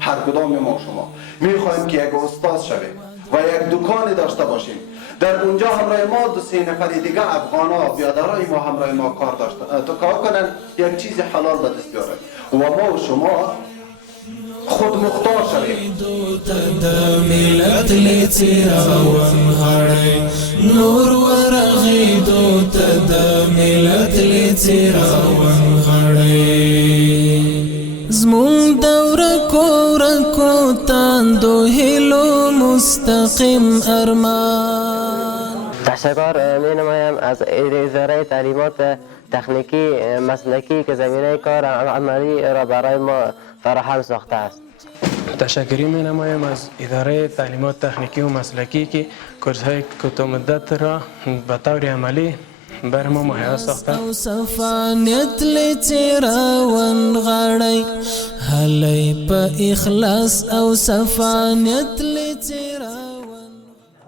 هر کدام ما شما میخوایم که یک استاد شویم و یک دکانی داشته باشیم. در اونجا همراه ما دو سه نفر دیگه افغانا بیادرای ما همراه ما کار کنن، یک چیز حلال به دست بیارن و ما و شما خود مختار شویم. نور ورغی دوت د ملت لچراون غړی زمون دور کو تاندو هلو مستقیم ارمان. تشکر می نمایم از اداره تعلیمات تکنیکی مسلکی که زمینه کار عملی را برای ما فراهم ساخته است. تشکری می نمایم از اداره تعلیمات تکنیکی و مسلکی که کورس‌های کوتاه مدت را به طور عملی بر ما مهیا ساخته. او صفانیت لچراون غړی هلی په اخلاص او صفانیت لچ